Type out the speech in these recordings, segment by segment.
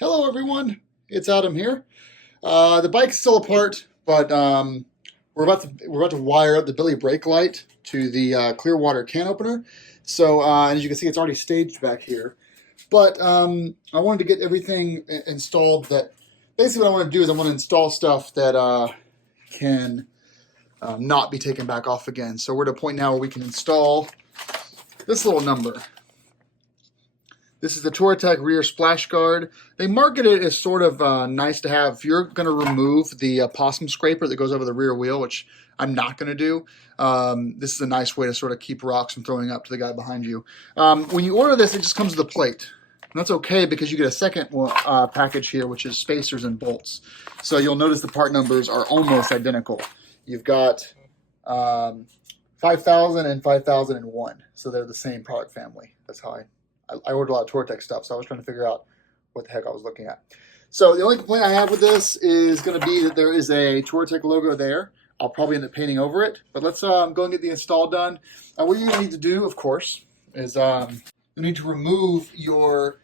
Hello everyone, it's Adam here. The bike's still apart, but we're about to wire up the Billy brake light to the clear water can opener. So and as you can see, it's already staged back here. But I wanted to get everything installed. That basically what I want to do is I want to install stuff that can not be taken back off again. So we're at a point now where we can install this little number. This is the Touratech rear splash guard. They market it as sort of nice to have if you're going to remove the possum scraper that goes over the rear wheel, which I'm not going to do. This is a nice way to sort of keep rocks from throwing up to the guy behind you. When you order this, it just comes with a plate. And that's okay because you get a second package here, which is spacers and bolts. So you'll notice the part numbers are almost identical. You've got 5000 and 5001. So they're the same product family. That's how I ordered a lot of Touratech stuff, so I was trying to figure out what the heck I was looking at. So the only complaint I have with this is going to be that there is a Touratech logo there. I'll probably end up painting over it, but let's go and get the install done. What you need to do, of course, is you need to remove your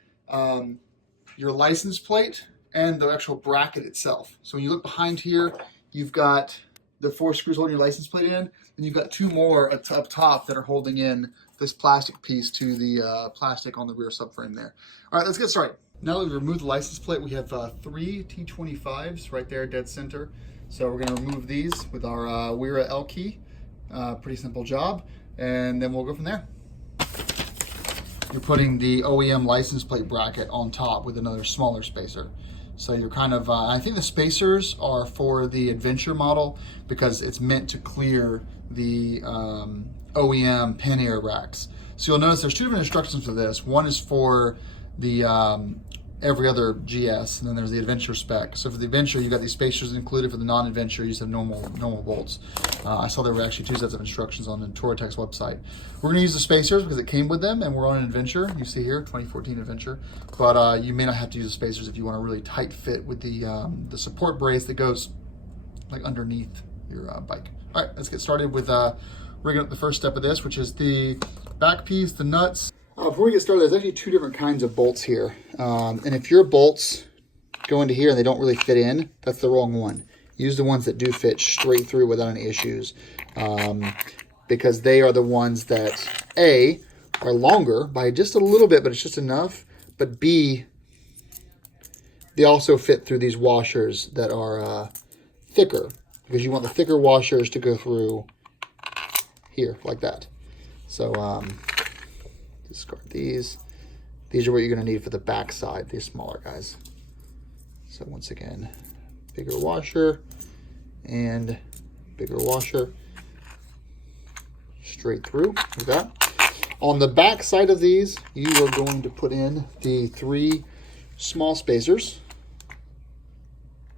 license plate and the actual bracket itself. So when you look behind here, you've got the 4 screws holding your license plate in, and you've got 2 more up top that are holding in this plastic piece to the plastic on the rear subframe there. All right, let's get started. Now that we've removed the license plate, we have 3 T25s right there, dead center. So we're going to remove these with our Wera L key. Pretty simple job, and then we'll go from there. You're putting the OEM license plate bracket on top with another smaller spacer. So you're kind of, I think the spacers are for the Adventure model because it's meant to clear the OEM pannier racks. So you'll notice there's 2 different instructions for this. One is for the every other GS, and then there's the Adventure spec. So for the Adventure, you got these spacers included. For the non-Adventure, you just have normal bolts. I saw there were actually 2 sets of instructions on the Touratech's website. We're going to use the spacers because it came with them, and we're on an Adventure. You see here, 2014 Adventure. But you may not have to use the spacers if you want a really tight fit with the support brace that goes like underneath your bike. All right, let's get started with rigging up the first step of this, which is the back piece, the nuts. Before we get started, there's actually 2 different kinds of bolts here. And if your bolts go into here and they don't really fit in, that's the wrong one. Use the ones that do fit straight through without any issues. Because they are the ones that, A, are longer by just a little bit, but it's just enough. But B, they also fit through these washers that are thicker. Because you want the thicker washers to go through here, like that. So, discard these. These are what you're going to need for the back side, these smaller guys. So once again, bigger washer and bigger washer straight through like that. On the back side of these, you are going to put in the 3 small spacers.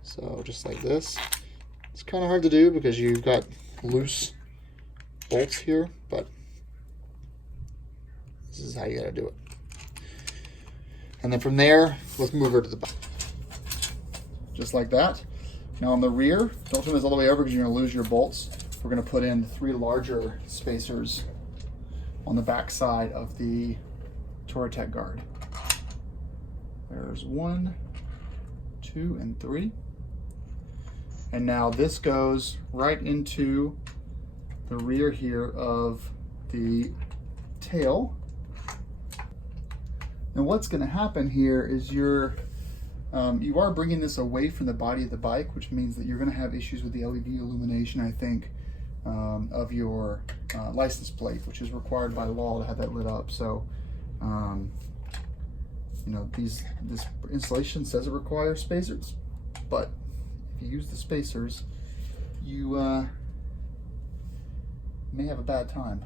So just like this. It's kind of hard to do because you've got loose bolts here, but this is how you gotta do it. And then from there, let's move her to the back. Just like that. Now on the rear, don't turn this all the way over because you're gonna lose your bolts. We're gonna put in 3 larger spacers on the back side of the Touratech guard. There's 1, 2, and 3. And now this goes right into the rear here of the tail. And what's going to happen here is you are bringing this away from the body of the bike, which means that you're going to have issues with the LED illumination, I think, of your license plate, which is required by law to have that lit up. So, you know, this installation says it requires spacers, but if you use the spacers, you may have a bad time.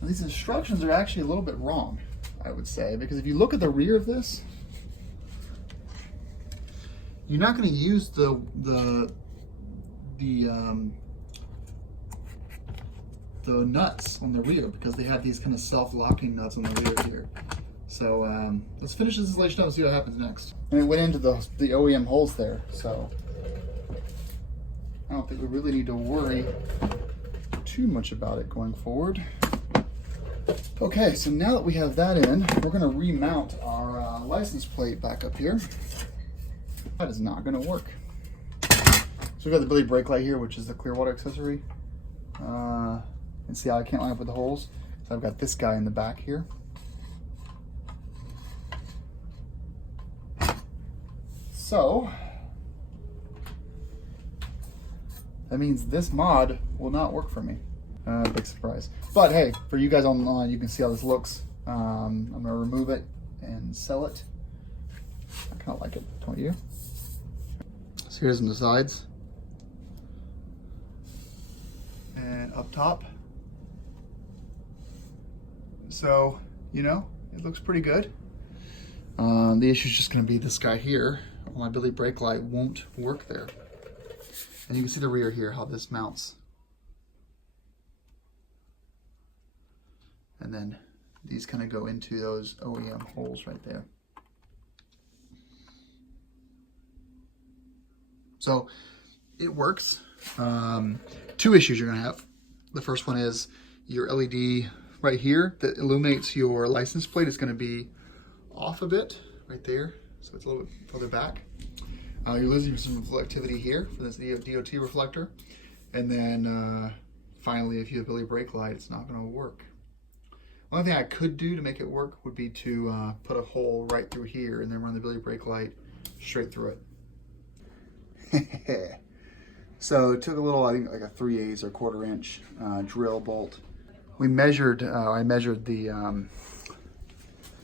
Now, these instructions are actually a little bit wrong, I would say, because if you look at the rear of this, you're not going to use the nuts on the rear because they have these kind of self-locking nuts on the rear here. So let's finish this installation up and see what happens next. And it went into the OEM holes there, so I don't think we really need to worry too much about it going forward. Okay, so now that we have that in, we're going to remount our license plate back up here. That is not going to work. So we've got the Billy brake light here, which is the clear water accessory. And see how I can't line up with the holes? So I've got this guy in the back here. So that means this mod will not work for me. Big surprise. But hey, for you guys online, you can see how this looks. I'm gonna remove it and sell it. I kind of like it, don't you? So here's on the sides. And up top. So, you know, it looks pretty good. The issue is just gonna be this guy here. My Billy brake light won't work there. And you can see the rear here, how this mounts. And then these kind of go into those OEM holes right there. So it works. Two issues you're gonna have. The first one is your LED right here that illuminates your license plate is gonna be off a bit right there. So it's a little bit further back. You're losing some reflectivity here for this DOT reflector. And then finally, if you have Billy brake light, it's not gonna work. One thing I could do to make it work would be to put a hole right through here and then run the Billy brake light straight through it. So it took a little, I think like a 3/8 or 1/4 inch drill bolt. We measured, I measured the,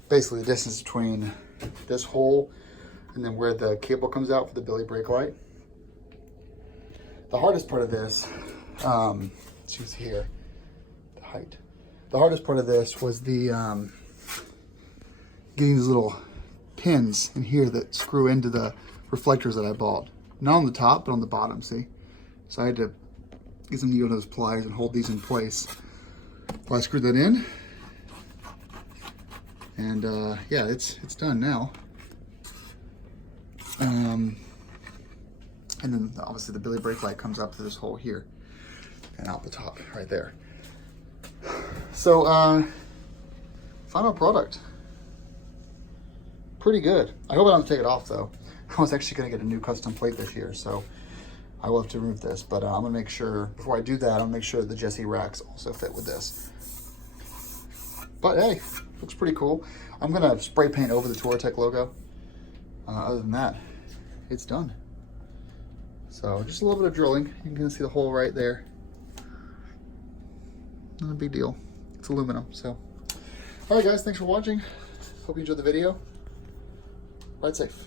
basically the distance between this hole and then where the cable comes out for the Billy brake light. The hardest part of this, choose here, the height. The hardest part of this was the getting these little pins in here that screw into the reflectors that I bought. Not on the top, but on the bottom, see? So I had to get some of those pliers and hold these in place. Well, I screwed that in. And yeah, it's done now. And then obviously the Billy brake light comes up to this hole here and out the top right there. So final product, pretty good. I hope I don't take it off though. I was actually gonna get a new custom plate this year, so I will have to remove this, but I'm gonna make sure, before I do that, I'll make sure the Jesse racks also fit with this. But hey, looks pretty cool. I'm gonna spray paint over the Touratech logo. Other than that, it's done. So just a little bit of drilling. You can see the hole right there. Not a big deal. It's aluminum, so. All right guys, thanks for watching. Hope you enjoyed the video. Ride safe.